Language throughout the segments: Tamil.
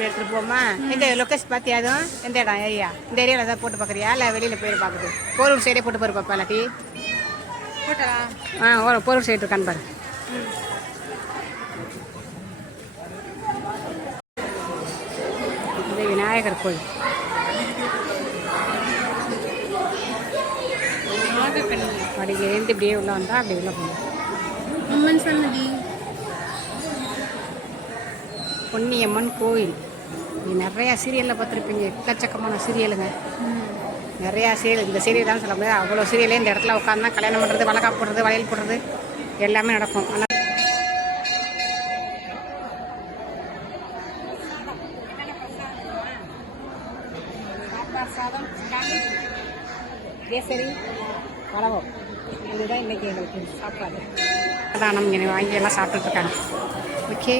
போய் போமா இந்த லொக்கேஷன் பார்த்தியா அதுவும் எந்த இடம்? ஏரியா இந்த ஏரியாவில் தான் போட்டு பார்க்குறியா? இல்லை வெளியில் போய் பார்க்குது போரூர் சைடே போட்டு பாரு பாப்பா இல்லாட்டி? போட்டா ஆ போரூர் சைடு இருக்கான்னு பாரு. இது விநாயகர் கோயில். படிக்கிறேன் இப்படியே உள்ள வந்தால் அப்படி உள்ள போகணும். அம்மன் சன்னதி. பொன்னியம்மன் கோயில். நீ நிறையா சீரியலில் பார்த்துருப்பீங்க. எக்கச்சக்கமான சீரியலுங்க. நிறையா சீரியல். இந்த சீரியல் தான் சொல்ல முடியாது. அவ்வளோ சீரியலே இந்த இடத்துல உட்காந்து கல்யாணம் பண்ணுறது வளகாப்பு போடுறது வளையல் போடுறது எல்லாமே நடக்கும். ஆனால் கேசரி இதுதான் இன்னைக்கு எங்களுக்கு சாப்பாடு. அதான் நம்ம வாங்கி எல்லாம் சாப்பிட்டுட்ருக்காங்க ஓகே.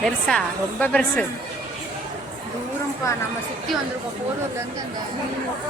பெருசா ரொம்ப பெருசு. தூரம்ப்பா நம்ம சுற்றி வந்திருக்கோம். போரூர்லேருந்து அந்த மெயின் ரோடு